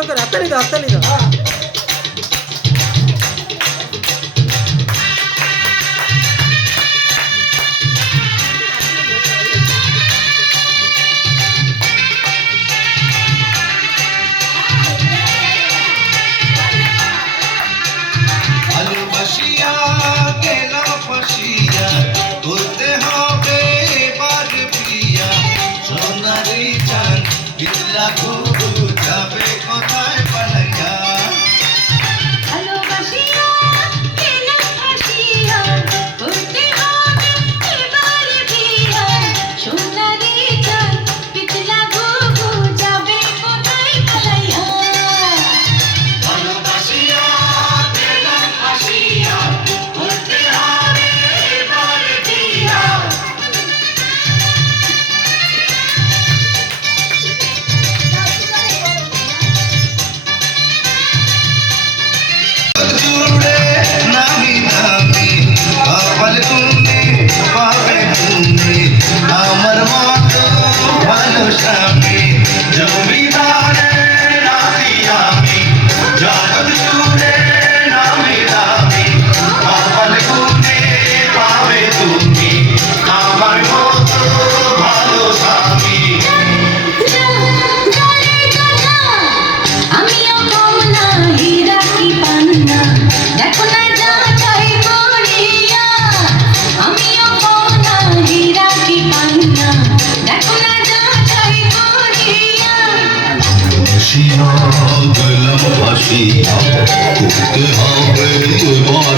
ভালো করে হাততালি দাও, হাততালি দাও। ভালোবাসিয়া গেলাম ফাঁসিয়া, বলতে হবে এবার প্রিয়া, সোনারি চাঁদ বিদ্যা ঘুঘু যাবে কোথায় পালাইয়া। ভালোবাসিয়া গেলাম ফাঁসিয়া, বলতে হবে এবার প্রিয়া, সোনারি চাঁদ বিদ্যা ঘুঘু যাবে কোথায় পালাইয়া। ভালোবাসিয়া গেলাম ফাঁসিয়া, বলতে হবে এবার প্রিয়া। জুড়ে নামি নামি কপাল তুমি পাবে তুমি, আমার মতো ভালো স্বামী জমিদারের নাতি আমি। জগৎ জুড়ে নামি নামি কপাল তুমি পাবে তুমি, আমার মতো ভালো স্বামী। আমিও কমলা হীরা কি পান্না, দেখো না যাচাই করিয়া। আমিও কমলা হীরা কি পান্না, দেখো না যাচাই করিয়া। ভালোবাসিয়া গেলাম ফাঁসিয়া, করতে হবে এবার